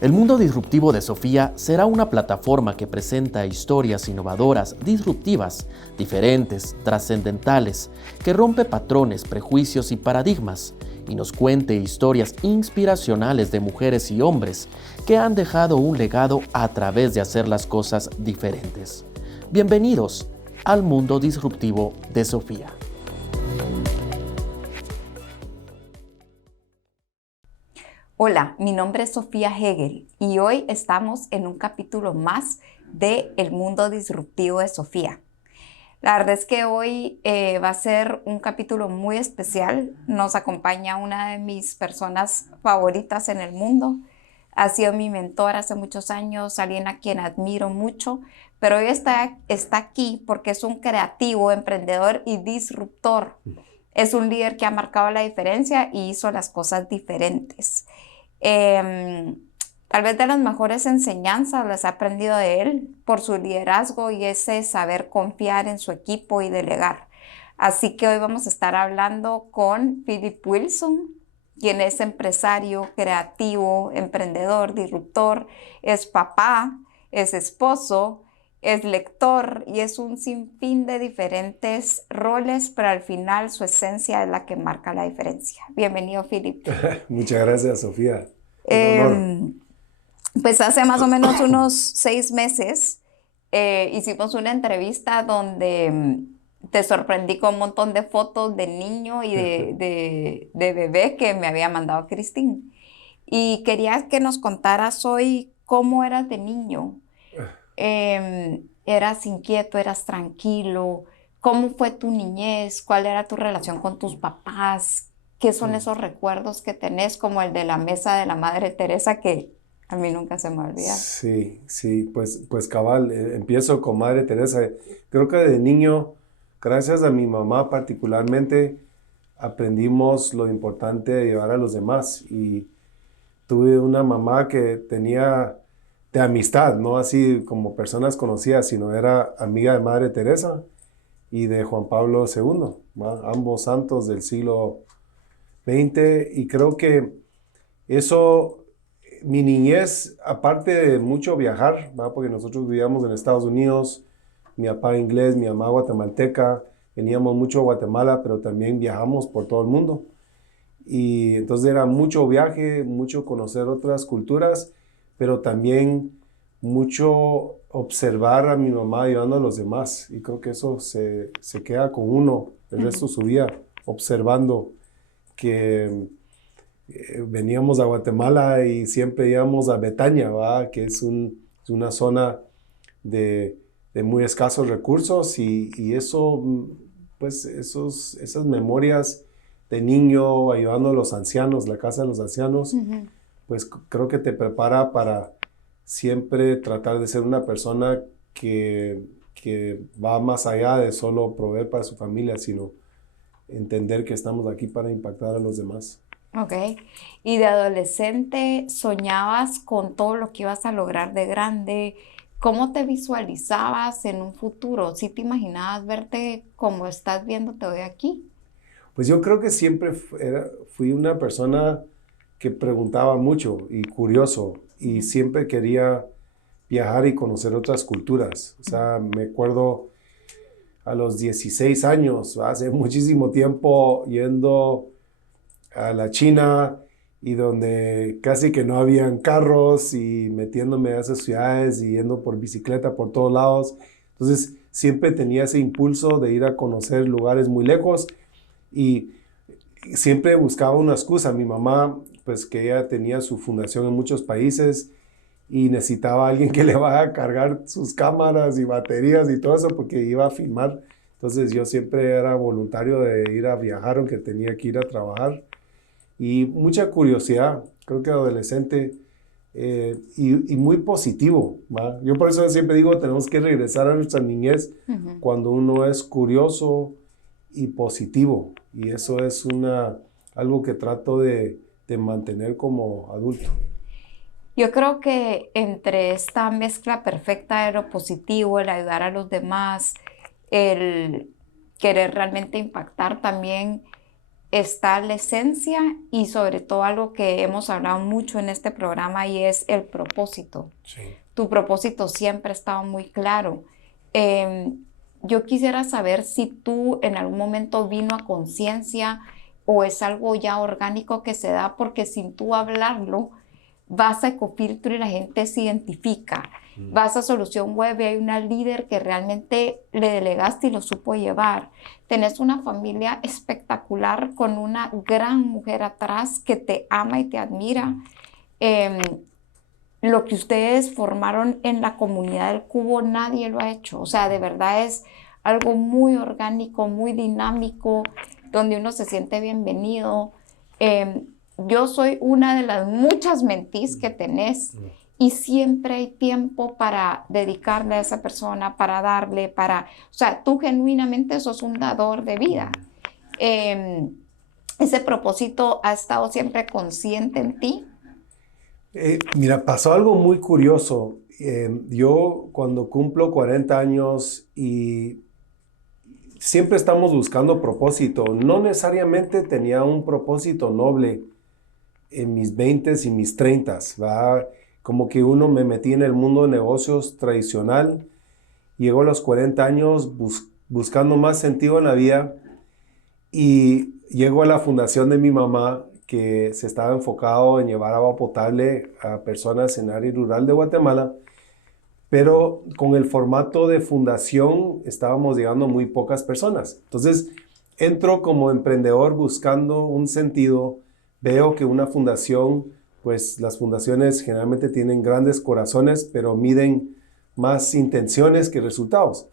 El mundo disruptivo de Sofía será una plataforma que presenta historias innovadoras, disruptivas, diferentes, trascendentales, que rompe patrones, prejuicios y paradigmas, y nos cuente historias inspiracionales de mujeres y hombres que han dejado un legado a través de hacer las cosas diferentes. Bienvenidos al mundo disruptivo de Sofía. Hola, mi nombre es Sofía Hegel y hoy estamos en un capítulo más de El mundo disruptivo de Sofía. La verdad es que hoy va a ser un capítulo muy especial. Nos acompaña una de mis personas favoritas en el mundo. Ha sido mi mentor hace muchos años, alguien a quien admiro mucho, pero hoy está aquí porque es un creativo, emprendedor y disruptor. Es un líder que ha marcado la diferencia y hizo las cosas diferentes. Tal vez de las mejores enseñanzas las he aprendido de él por su liderazgo y ese saber confiar en su equipo y delegar. Así que hoy vamos a estar hablando con Philip Wilson, quien es empresario, creativo, emprendedor, disruptor, es papá, es esposo, es lector y es un sinfín de diferentes roles, pero al final su esencia es la que marca la diferencia. Bienvenido, Philip. Muchas gracias, Sofía. Un honor. Pues hace más o menos unos 6 meses hicimos una entrevista donde te sorprendí con un montón de fotos de niño y de bebé que me había mandado Cristín. Y quería que nos contaras hoy cómo eras de niño. ¿Eras inquieto, eras tranquilo? ¿Cómo fue tu niñez? ¿Cuál era tu relación con tus papás? ¿Qué son esos recuerdos que tenés, como el de la mesa de la Madre Teresa, que a mí nunca se me olvida? Sí, pues cabal, empiezo con Madre Teresa. Creo que de niño, gracias a mi mamá particularmente, aprendimos lo importante de ayudar a los demás. Y tuve una mamá que tenía de amistad, no así como personas conocidas, sino era amiga de Madre Teresa y de Juan Pablo II, ambos santos del siglo XX. Y creo que eso, mi niñez, aparte de mucho viajar, porque nosotros vivíamos en Estados Unidos, mi papá inglés, mi mamá guatemalteca, veníamos mucho a Guatemala, pero también viajamos por todo el mundo. Y entonces era mucho viaje, mucho conocer otras culturas, pero también mucho observar a mi mamá ayudando a los demás. Y creo que eso se queda con uno el resto de su vida, observando que veníamos a Guatemala y siempre íbamos a Betania, ¿va? Que es una zona de muy escasos recursos y eso, pues esas memorias de niño ayudando a los ancianos, la casa de los ancianos, pues creo que te prepara para siempre tratar de ser una persona que va más allá de solo proveer para su familia, sino entender que estamos aquí para impactar a los demás. Ok. ¿Y de adolescente soñabas con todo lo que ibas a lograr de grande? ¿Cómo te visualizabas en un futuro? ¿Sí te imaginabas verte como estás viéndote hoy aquí? Pues yo creo que siempre fui una persona que preguntaba mucho y curioso y siempre quería viajar y conocer otras culturas. O sea, me acuerdo a los 16 años, hace muchísimo tiempo, yendo a la China y donde casi que no habían carros y metiéndome a esas ciudades y yendo por bicicleta por todos lados. Entonces siempre tenía ese impulso de ir a conocer lugares muy lejos y siempre buscaba una excusa. Mi mamá, pues que ella tenía su fundación en muchos países y necesitaba a alguien que le vaya a cargar sus cámaras y baterías y todo eso porque iba a filmar. Entonces yo siempre era voluntario de ir a viajar aunque tenía que ir a trabajar. Y mucha curiosidad, creo que adolescente, y muy positivo, ¿va? Yo por eso siempre digo, tenemos que regresar a nuestra niñez cuando uno es curioso y positivo. Y eso es algo que trato de mantener como adulto. Yo creo que entre esta mezcla perfecta de lo positivo, el ayudar a los demás, el querer realmente impactar también, está la esencia y sobre todo algo que hemos hablado mucho en este programa y es el propósito. Sí. Tu propósito siempre ha estado muy claro. Yo quisiera saber si tú en algún momento vino a conciencia o es algo ya orgánico que se da, porque sin tú hablarlo, vas a Ecofiltro y la gente se identifica. Vas a Solución Web y hay una líder que realmente le delegaste y lo supo llevar. Tenés una familia espectacular con una gran mujer atrás que te ama y te admira. Lo que ustedes formaron en la comunidad del Cubo, nadie lo ha hecho. O sea, de verdad es algo muy orgánico, muy dinámico, donde uno se siente bienvenido. Yo soy una de las muchas mentís que tenés y siempre hay tiempo para dedicarle a esa persona, para darle, o sea, tú genuinamente sos un dador de vida. ¿Ese propósito ha estado siempre consciente en ti? Mira, pasó algo muy curioso. Yo cuando cumplo 40 años y siempre estamos buscando propósito, no necesariamente tenía un propósito noble en mis 20s y mis 30s, ¿verdad? Como que uno me metí en el mundo de negocios tradicional, llego a los 40 años buscando más sentido en la vida y llego a la fundación de mi mamá, que se estaba enfocado en llevar agua potable a personas en área rural de Guatemala, pero con el formato de fundación estábamos llegando a muy pocas personas. Entonces entro como emprendedor buscando un sentido, veo que una fundación, pues las fundaciones generalmente tienen grandes corazones, pero miden más intenciones que resultados.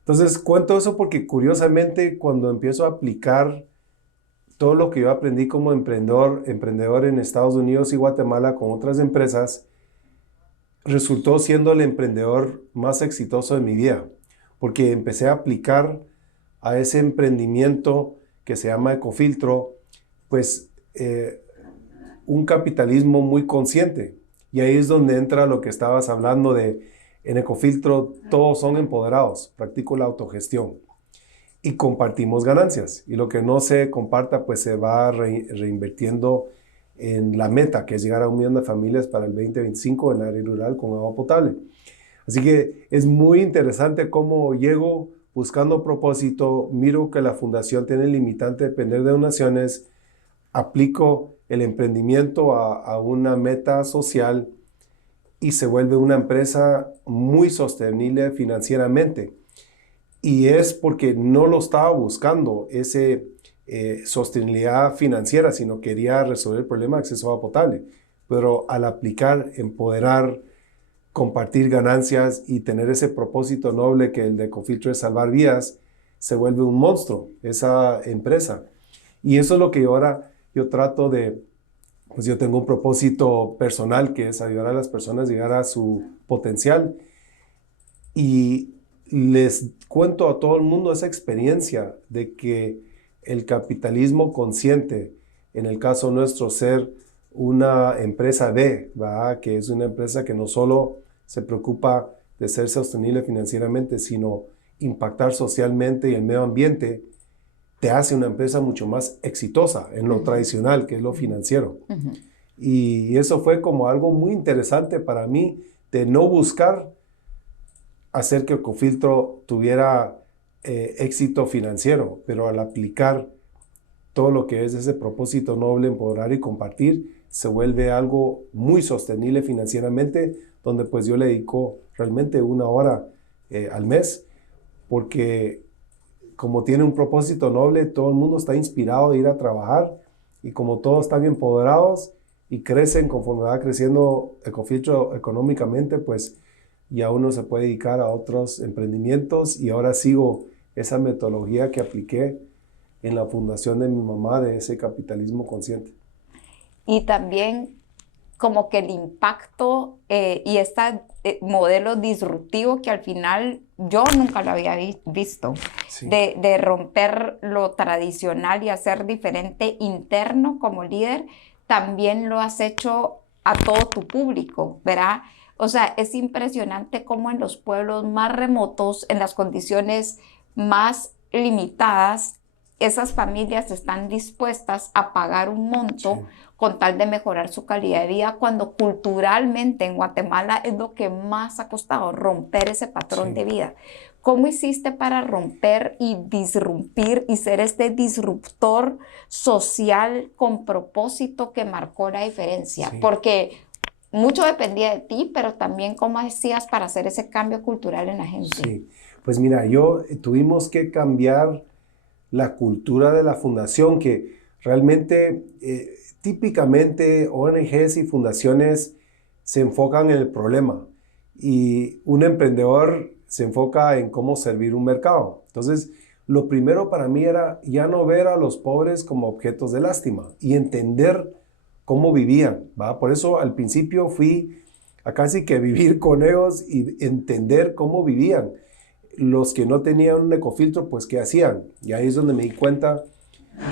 Entonces cuento eso porque curiosamente cuando empiezo a aplicar todo lo que yo aprendí como emprendedor en Estados Unidos y Guatemala con otras empresas, resultó siendo el emprendedor más exitoso de mi vida, porque empecé a aplicar a ese emprendimiento que se llama Ecofiltro, pues un capitalismo muy consciente. Y ahí es donde entra lo que estabas hablando de, en Ecofiltro todos son empoderados, practico la autogestión y compartimos ganancias. Y lo que no se comparta, pues se va reinvirtiendo en la meta, que es llegar a 1 millón de familias para el 2025 en área rural con agua potable. Así que es muy interesante cómo llego buscando propósito, miro que la fundación tiene el limitante de depender de donaciones, aplico el emprendimiento a una meta social y se vuelve una empresa muy sostenible financieramente. Y es porque no lo estaba buscando ese sostenibilidad financiera, sino quería resolver el problema de acceso a agua potable. Pero al aplicar, empoderar, compartir ganancias y tener ese propósito noble que el de Ecofiltro es salvar vidas, se vuelve un monstruo esa empresa. Y eso es lo que ahora yo trato de, pues yo tengo un propósito personal que es ayudar a las personas a llegar a su potencial. Y les cuento a todo el mundo esa experiencia de que el capitalismo consciente, en el caso nuestro ser una empresa B, ¿verdad? Que es una empresa que no solo se preocupa de ser sostenible financieramente, sino impactar socialmente y el medio ambiente, te hace una empresa mucho más exitosa en lo tradicional, que es lo financiero. Y eso fue como algo muy interesante para mí, de no buscar hacer que Ecofiltro tuviera éxito financiero, pero al aplicar todo lo que es ese propósito noble, empoderar y compartir, se vuelve algo muy sostenible financieramente, donde pues yo le dedico realmente 1 hora al mes, porque como tiene un propósito noble, todo el mundo está inspirado de ir a trabajar, y como todos están empoderados y crecen conforme va creciendo Ecofiltro económicamente, pues ya uno se puede dedicar a otros emprendimientos. Y ahora sigo esa metodología que apliqué en la fundación de mi mamá, de ese capitalismo consciente. Y también como que el impacto y este modelo disruptivo que al final yo nunca lo había visto, Sí. de romper lo tradicional y hacer diferente interno como líder, también lo has hecho a todo tu público, ¿verdad? O sea, es impresionante cómo en los pueblos más remotos, en las condiciones más limitadas, esas familias están dispuestas a pagar un monto Sí. con tal de mejorar su calidad de vida, cuando culturalmente en Guatemala es lo que más ha costado romper ese patrón Sí. de vida. ¿Cómo hiciste para romper y disrumpir y ser este disruptor social con propósito que marcó la diferencia? Sí. Porque mucho dependía de ti, pero también cómo hacías para hacer ese cambio cultural en la gente. Sí, pues mira, tuvimos que cambiar la cultura de la fundación, que realmente, típicamente ONGs y fundaciones se enfocan en el problema y un emprendedor se enfoca en cómo servir un mercado. Entonces, lo primero para mí era ya no ver a los pobres como objetos de lástima y entender cómo vivían, ¿va? Por eso al principio fui a casi que vivir con ellos y entender cómo vivían. Los que no tenían un ecofiltro, pues ¿qué hacían? Y ahí es donde me di cuenta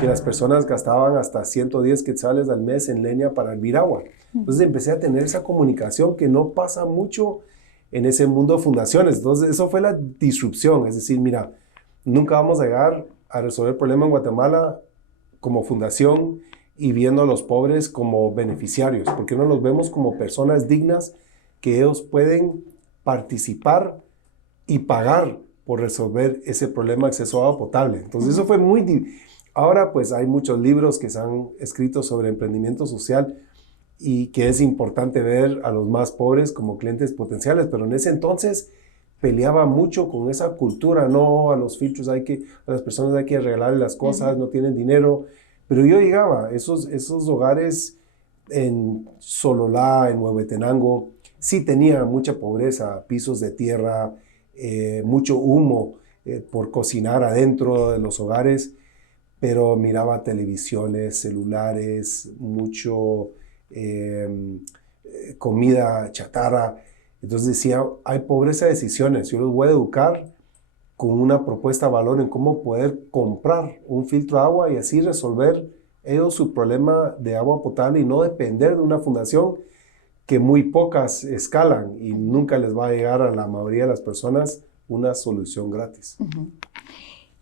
que las personas gastaban hasta 110 quetzales al mes en leña para hervir agua. Entonces empecé a tener esa comunicación que no pasa mucho en ese mundo de fundaciones. Entonces eso fue la disrupción, es decir, mira, nunca vamos a llegar a resolver el problema en Guatemala como fundación y viendo a los pobres como beneficiarios, porque no los vemos como personas dignas que ellos pueden participar y pagar por resolver ese problema de acceso a agua potable. Entonces eso fue Ahora pues hay muchos libros que se han escrito sobre emprendimiento social y que es importante ver a los más pobres como clientes potenciales, pero en ese entonces peleaba mucho con esa cultura, no, a los filtros a las personas hay que regalarles las cosas, no tienen dinero, pero yo llegaba a esos hogares en Sololá, en Huehuetenango, sí tenía mucha pobreza, pisos de tierra, mucho humo por cocinar adentro de los hogares, pero miraba televisiones, celulares, mucho comida chatarra. Entonces decía, hay pobreza de decisiones, yo los voy a educar con una propuesta de valor en cómo poder comprar un filtro de agua y así resolver ellos su problema de agua potable y no depender de una fundación que muy pocas escalan y nunca les va a llegar a la mayoría de las personas una solución gratis.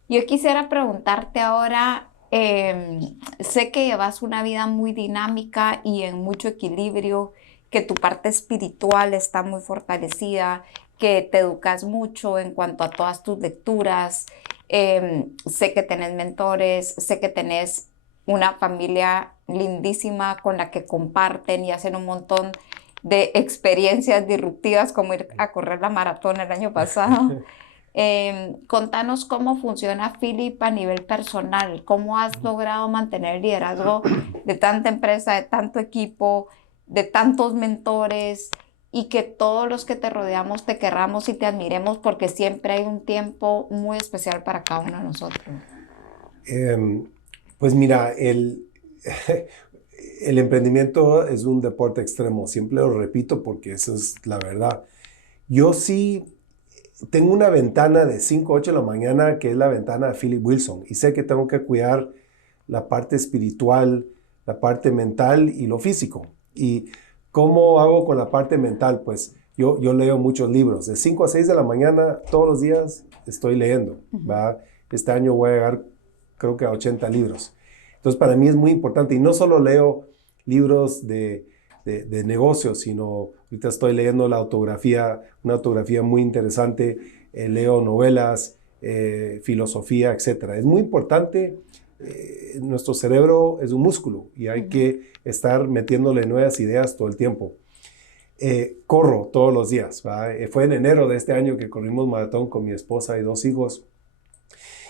Yo quisiera preguntarte ahora, sé que llevas una vida muy dinámica y en mucho equilibrio, que tu parte espiritual está muy fortalecida, que te educas mucho en cuanto a todas tus lecturas, sé que tenés mentores, sé que tenés una familia lindísima con la que comparten y hacen un montón de experiencias disruptivas, como ir a correr la maratón el año pasado. Contanos cómo funciona Philip a nivel personal, cómo has logrado mantener el liderazgo de tanta empresa, de tanto equipo, de tantos mentores, y que todos los que te rodeamos te querramos y te admiremos, porque siempre hay un tiempo muy especial para cada uno de nosotros. Pues mira, el emprendimiento es un deporte extremo, siempre lo repito porque eso es la verdad. Yo sí tengo una ventana de 5 a 8 de la mañana que es la ventana de Philip Wilson y sé que tengo que cuidar la parte espiritual, la parte mental y lo físico. ¿Y cómo hago con la parte mental? Pues yo leo muchos libros. De 5 a 6 de la mañana todos los días estoy leyendo. ¿Va? Este año voy a llegar creo que a 80 libros. Entonces para mí es muy importante y no solo leo libros de negocios, sino ahorita estoy leyendo una autografía muy interesante, leo novelas, filosofía, etc. Es muy importante, nuestro cerebro es un músculo y hay que estar metiéndole nuevas ideas todo el tiempo. Corro todos los días, ¿va? Fue en enero de este año que corrimos maratón con mi esposa y 2 hijos.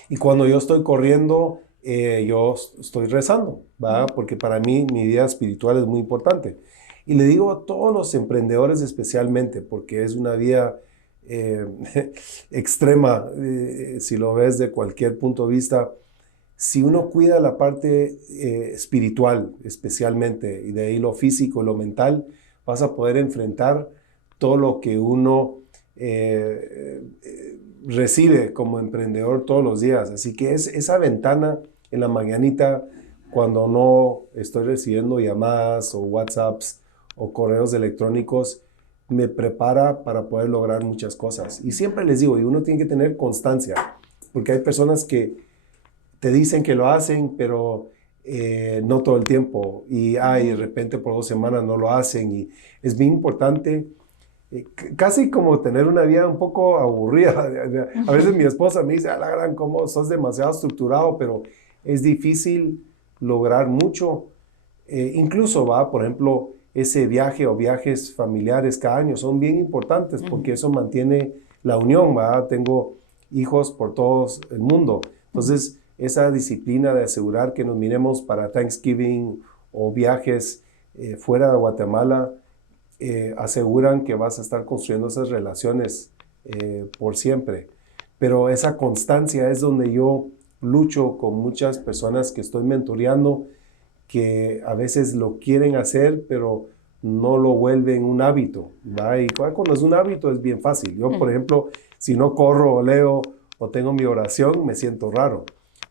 Y cuando yo estoy corriendo, yo estoy rezando, ¿va? Porque para mí mi vida espiritual es muy importante. Y le digo a todos los emprendedores especialmente, porque es una vida extrema, si lo ves de cualquier punto de vista, si uno cuida la parte espiritual especialmente, y de ahí lo físico, lo mental, vas a poder enfrentar todo lo que uno recibe como emprendedor todos los días. Así que es esa ventana en la mañanita, cuando no estoy recibiendo llamadas o WhatsApps o correos electrónicos, me prepara para poder lograr muchas cosas. Y siempre les digo, y uno tiene que tener constancia, porque hay personas que te dicen que lo hacen, pero no todo el tiempo. Y de repente por 2 semanas no lo hacen. Y es bien importante, casi como tener una vida un poco aburrida. A veces mi esposa me dice, a la gran, ¿cómo sos demasiado estructurado? Pero es difícil lograr mucho. Incluso, por ejemplo, ese viaje o viajes familiares cada año son bien importantes porque eso mantiene la unión, Tengo hijos por todo el mundo. Entonces, esa disciplina de asegurar que nos miremos para Thanksgiving o viajes fuera de Guatemala, aseguran que vas a estar construyendo esas relaciones por siempre. Pero esa constancia es donde yo lucho con muchas personas que estoy mentoreando, que a veces lo quieren hacer, pero no lo vuelven un hábito, Y cuando es un hábito es bien fácil. Yo, por ejemplo, si no corro o leo o tengo mi oración, me siento raro.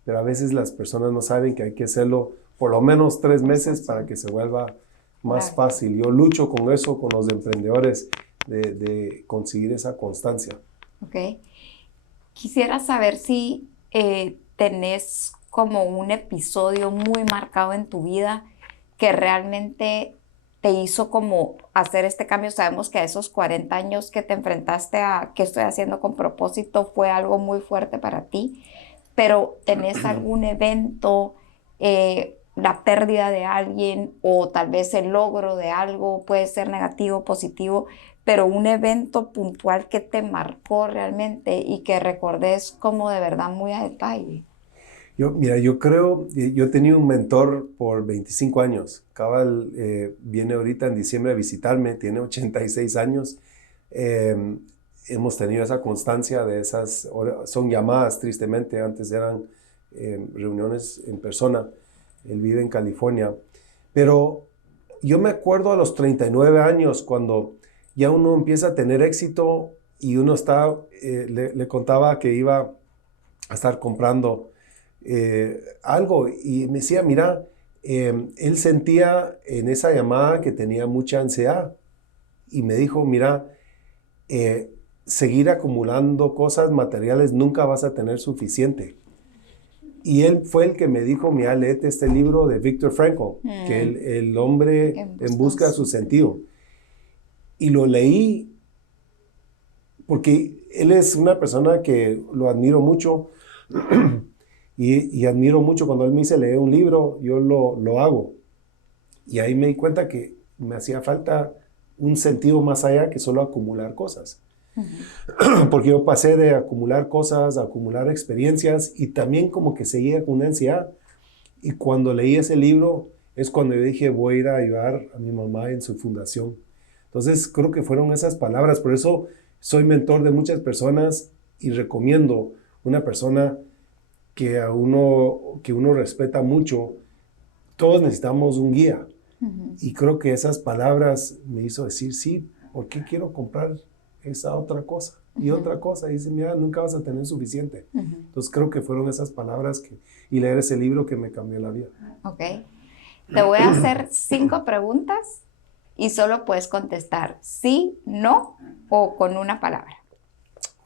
Pero a veces las personas no saben que hay que hacerlo por lo menos 3 meses para que se vuelva más fácil. Yo lucho con eso, con los emprendedores, de conseguir esa constancia. Ok. Quisiera saber si tenés como un episodio muy marcado en tu vida que realmente te hizo como hacer este cambio. Sabemos que a esos 40 años que te enfrentaste a qué estoy haciendo con propósito fue algo muy fuerte para ti, pero ¿tenés algún evento, la pérdida de alguien o tal vez el logro de algo, puede ser negativo, positivo, pero un evento puntual que te marcó realmente y que recordes como de verdad muy a detalle? Mira, yo creo, yo he tenido un mentor por 25 años. Cabal viene ahorita en diciembre a visitarme, tiene 86 años. Hemos tenido esa constancia de esas, son llamadas tristemente, antes eran reuniones en persona. Él vive en California. Pero yo me acuerdo a los 39 años cuando ya uno empieza a tener éxito y uno está, le contaba que iba a estar comprando algo y me decía, mira, él sentía en esa llamada que tenía mucha ansiedad y me dijo, mira, seguir acumulando cosas materiales nunca vas a tener suficiente. Y él fue el que me dijo, mira, léete este libro de Viktor Frankl, que el hombre en busca de su sentido. Y lo leí porque él es una persona que lo admiro mucho y admiro mucho cuando él me dice leer un libro, yo lo hago. Y ahí me di cuenta que me hacía falta un sentido más allá que solo acumular cosas. Porque yo pasé de acumular cosas a acumular experiencias y también como que seguía con una ansiedad. Y cuando leí ese libro es cuando yo dije, voy a ir a ayudar a mi mamá en su fundación. Entonces creo que fueron esas palabras. Por eso soy mentor de muchas personas y recomiendo una persona que uno respeta mucho. Todos necesitamos un guía. Y creo que esas palabras me hizo decir, sí, ¿por qué quiero comprar esa otra cosa? Y otra cosa, y dice, mira, nunca vas a tener suficiente. Entonces creo que fueron esas palabras y leer ese libro que me cambió la vida. Ok. Te voy a hacer 5 preguntas y solo puedes contestar sí, no o con una palabra.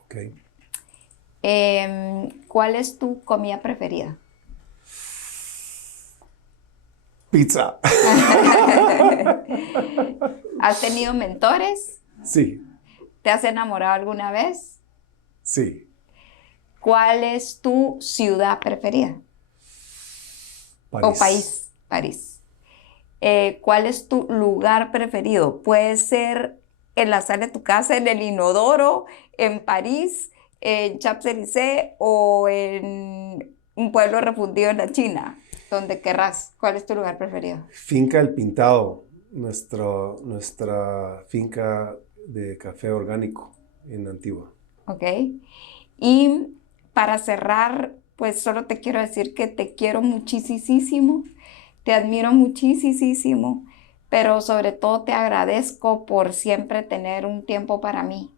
Ok. ¿Cuál es tu comida preferida? Pizza. ¿Has tenido mentores? Sí. ¿Te has enamorado alguna vez? Sí. ¿Cuál es tu ciudad preferida? París. O país, París. ¿Cuál es tu lugar preferido? Puede ser en la sala de tu casa, en el inodoro, en París, en Champs-Élysées o en un pueblo refundido en la China, donde querrás. ¿Cuál es tu lugar preferido? Finca El Pintado, nuestra finca de café orgánico en Antigua. Ok. Y para cerrar, pues solo te quiero decir que te quiero muchísimo, te admiro muchísimo, pero sobre todo te agradezco por siempre tener un tiempo para mí.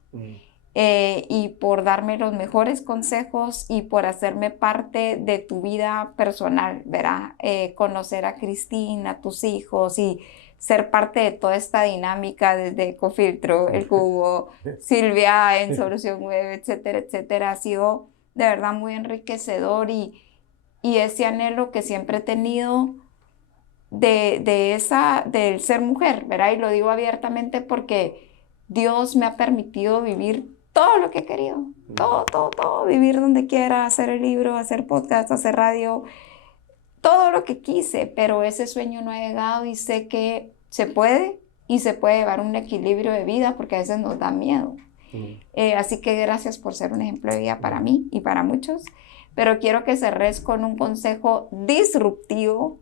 Y por darme los mejores consejos y por hacerme parte de tu vida personal, ¿verdad? Conocer a Cristina, a tus hijos y ser parte de toda esta dinámica desde Ecofiltro, El Cubo, Silvia en Solución Web, etcétera, etcétera. Ha sido de verdad muy enriquecedor y y ese anhelo que siempre he tenido del ser mujer, ¿verdad? Y lo digo abiertamente porque Dios me ha permitido vivir todo lo que he querido, todo, vivir donde quiera, hacer el libro, hacer podcast, hacer radio, todo lo que quise, pero ese sueño no ha llegado y sé que se puede y se puede llevar un equilibrio de vida porque a veces nos da miedo. Así que gracias por ser un ejemplo de vida para mí y para muchos, pero quiero que cerres con un consejo disruptivo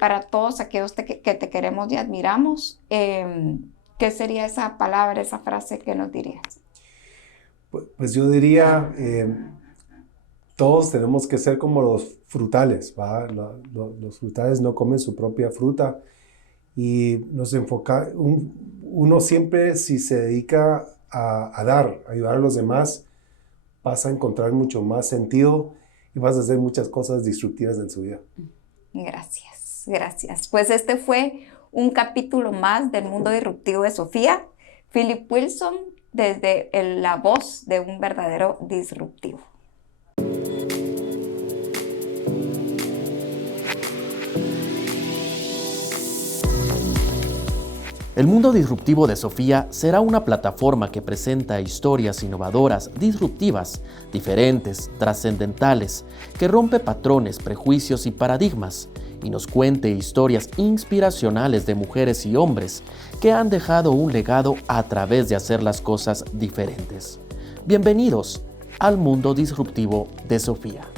para todos aquellos que te queremos y admiramos. ¿Qué sería esa palabra, esa frase que nos dirías? Pues yo diría, todos tenemos que ser como los frutales, ¿va? Los frutales no comen su propia fruta y nos enfoca, uno siempre si se dedica a dar, a ayudar a los demás, vas a encontrar mucho más sentido y vas a hacer muchas cosas disruptivas en su vida. Gracias. Pues este fue un capítulo más del Mundo Disruptivo de Sofía. Philip Wilson, desde la voz de un verdadero disruptivo. El Mundo Disruptivo de Sofía será una plataforma que presenta historias innovadoras, disruptivas, diferentes, trascendentales, que rompe patrones, prejuicios y paradigmas, y nos cuente historias inspiracionales de mujeres y hombres que han dejado un legado a través de hacer las cosas diferentes. Bienvenidos al Mundo Disruptivo de Sofía.